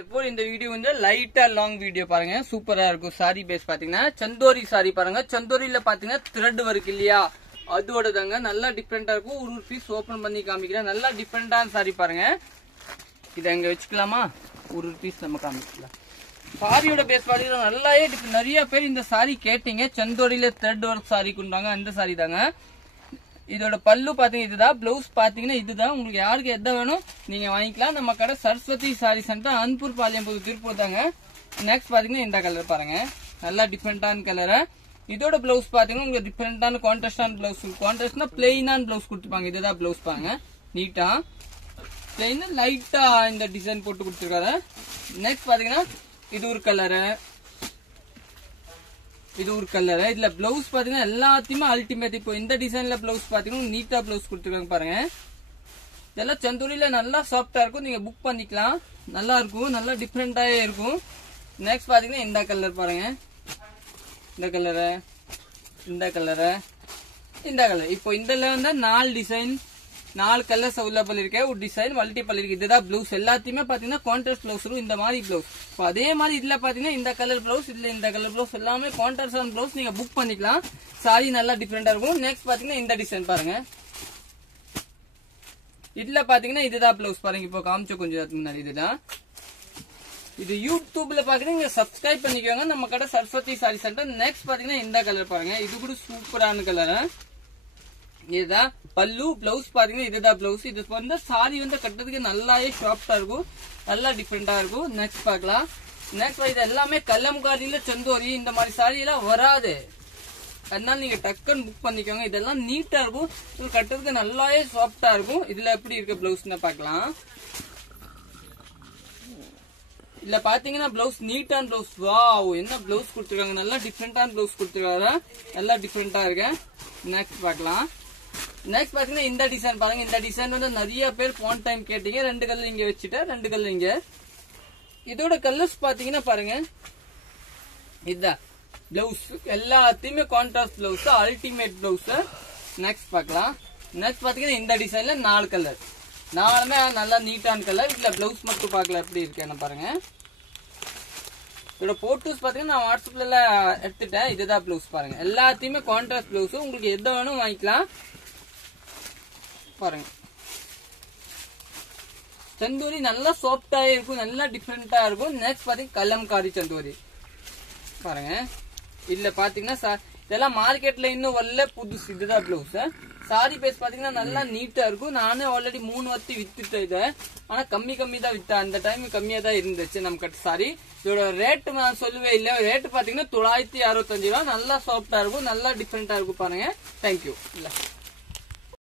இப்போ இந்த வீடியோ வந்து லைட்டா லாங் வீடியோ பாருங்க, சூப்பரா இருக்கும். சாரி பேஸ் பாத்தீங்கன்னா சந்தோரி சாரி பாருங்க. சந்தோரியில பாத்தீங்கன்னா த்ரெட் வருக்கு இல்லையா, அதோட தாங்க நல்லா டிஃப்ரெண்டா இருக்கும். ஒரு பீஸ் ஓபன் பண்ணி காமிக்கிறேன். நல்லா டிஃப்ரெண்டான சாரி பாருங்க. இதை அங்க வச்சுக்கலாமா? ஒரு பீஸ் நம்ம காமிக்கலாம். சாரியோட பேஸ் பாத்தீங்கன்னா நல்லாவே நிறைய பேர் இந்த சாரி கேட்டீங்க. சந்தோரியில த்ரெட் ஒர்க் சாரி கொண்டாங்க, அந்த சாரி தாங்க. இதோட பல்லு பாத்தீங்கன்னா இதுதான், பிளவுஸ் பாத்தீங்கன்னா இதுதான். உங்களுக்கு யாருக்கு எதை வேணும் நீங்க வாங்கிக்கலாம். நம்ம கடை சரஸ்வதி சாரி சென்டர், அன்பூர் பாளையம், திருப்பூர் தாங்க. நெக்ஸ்ட் பாத்தீங்கன்னா இந்த கலர் பாருங்க, நல்லா டிஃப்ரெண்டான கலர். இதோட பிளவுஸ் பாத்தீங்கன்னா உங்களுக்கு டிஃப்ரெண்டான கான்ட்ராஸ்டான பிளவுஸ். கான்ட்ராஸ்ட்னா பிளெயினான பிளவுஸ் கொடுத்துருப்பாங்க. இதுதான் பிளவுஸ் பாருங்க, நீட்டா பிளெயினா லைட்டா இந்த டிசைன் போட்டு கொடுத்துருக்காரு. நெக்ஸ்ட் பாத்தீங்கன்னா இது ஒரு கலரு, இது ஒரு கலர். இதுல பிளவுஸ் பாத்தீங்கன்னா எல்லாத்தையுமே அல்டிமேட். இப்போ இந்த டிசைன்ல பிளவுஸ் பாத்தீங்கன்னா நீட்டா பிளவுஸ் கொடுத்துருக்காங்க பாருங்க. இதெல்லாம் சந்தூரியில நல்லா சாஃப்டா இருக்கும், நீங்க புக் பண்ணிக்கலாம். நல்லா இருக்கும், நல்லா டிஃப்ரெண்டாவே இருக்கும். நெக்ஸ்ட் பாத்தீங்கன்னா இந்த கலர் பாருங்க, இந்த கலரு, இந்த கலரு, இந்த கலர். இப்போ இதுல வந்து 4 டிசைன் 4 கலர்ஸ் அவைலபிள் இருக்கு. ஒரு டிசைன் மல்டிபிள் இருக்கு. இதுதான் பிளவுஸ். எல்லாத்தையுமே பாத்தீங்கன்னா கான்ட்ராஸ்ட் பிளவுஸ் இருக்கும், இந்த மாதிரி பிளவுஸ். இப்போ அதே மாதிரி இதுல பாத்தீங்கன்னா இந்த கலர் பிளவுஸ், இதுல இந்த கலர் பிளவுஸ், எல்லாமே கான்ட்ராஸ்டான பிளவுஸ். நீங்க புக் பண்ணிக்கலாம். சாரி நல்லா டிஃப்ரெண்டா இருக்கும். நெக்ஸ்ட் பாத்தீங்கன்னா இந்த டிசைன் பாருங்க. இதுல பாத்தீங்கன்னா இதுதான் பிளவுஸ் பாருங்க. இப்போ காமிச்ச கொஞ்சம் முன்னாடி இதுதான். இது யூடியூப்ல பாத்தீங்கன்னா சப்ஸ்கிரைப் பண்ணிக்கோங்க. நம்ம கடை சரஸ்வதி சாரி சென்டர். நெக்ஸ்ட் பாத்தீங்கன்னா இந்த கலர் பாருங்க, இது கூட சூப்பரான கலர். இதுதான் பல்லு. பிளவுஸ் பாத்தீங்கன்னா இதுதான் பிளவுஸ். இது வந்து சாரி வந்து கட்டுறதுக்கு நல்லாவே சாஃப்டா இருக்கும், நல்லா டிஃப்ரெண்டா இருக்கும். நெக்ஸ்ட் பாக்கலாம். நெக்ஸ்ட் இது எல்லாமே கலம்காரியில சந்தோரி இந்த மாதிரி சாரி எல்லாம் வராது, அதனால நீங்க டக்குன்னு புக் பண்ணிக்கோங்க. இதெல்லாம் நீட்டா இருக்கும், கட்டுறதுக்கு நல்லாவே சாஃப்டா இருக்கும். இதுல எப்படி இருக்கு பிளவுஸ்ன்னு பாக்கலாம். இல்ல பாத்தீங்கன்னா பிளவுஸ் நீட்டான பிளவுஸ். வாவ், என்ன பிளவுஸ் கொடுத்துருக்காங்க, நல்லா டிஃப்ரெண்டான பிளவுஸ் கொடுத்துருக்காங்க, நல்லா டிஃப்ரெண்டா இருக்கு. நெக்ஸ்ட் பாக்கலாம். நெக்ஸ்ட் பாத்தீங்கன்னா இந்த டிசைன் பாருங்க. இந்த டிசைன் வந்து நிறைய பேர் போன டைம் கேட்டீங்க. 2 கலர் இங்க வச்சுட்டேன், 2 கலர் இங்க. இதோட கலர்ஸ் பாத்தீங்கன்னா பாருங்க, இதுதான் பிளவுஸ். எல்லாத்தையுமே contrast blouse, ultimate blouse. Next பாக்கலாம். நெக்ஸ்ட் பாத்தீங்கன்னா இந்த டிசைன்ல 4 கலர், 4மே நல்லா நீட்டான கலர். இதுல பிளவுஸ் மட்டும் பாக்கலாம் எப்படி இருக்கு பாருங்க. இதோட போட்டோஸ் பாத்தீங்கன்னா நான் வாட்ஸ்அப்ல எடுத்துட்டேன். இதுதான் பிளவுஸ் பாருங்க. எல்லாத்தையுமே கான்ட்ராஸ்ட் பிளவுஸ். உங்களுக்கு எதை வேணும் வாங்கிக்கலாம் பாருங்க. சந்தூரி நல்லா சாஃப்டாவே இருக்கும், நல்லா டிஃப்ரெண்டா இருக்கும். நெக்ஸ்ட் பாத்தீங்கன்னா கலம்காரி சந்தூரி பாருங்க. இதுல பாத்தீங்கன்னா இதெல்லாம் மார்க்கெட்ல இன்னும் வரல, புதுசு. இதுதான் பிளவுஸ். சாரி பேஸ் பாத்தீங்கன்னா நல்லா நீட்டா இருக்கும். நானே ஆல்ரெடி 3 வத்தி வித்துட்டேன் இதை, ஆனா கம்மி தான் வித்தேன். அந்த டைம் கம்மியா தான் இருந்துச்சு நம்ம கட்டு சாரி. இதோட ரேட் நான் சொல்லவே இல்லை. ரேட் பாத்தீங்கன்னா 965 ரூபா. நல்லா சாஃப்டா இருக்கும், நல்லா டிஃப்ரெண்டா இருக்கும் பாருங்க. தேங்க்யூ. இல்ல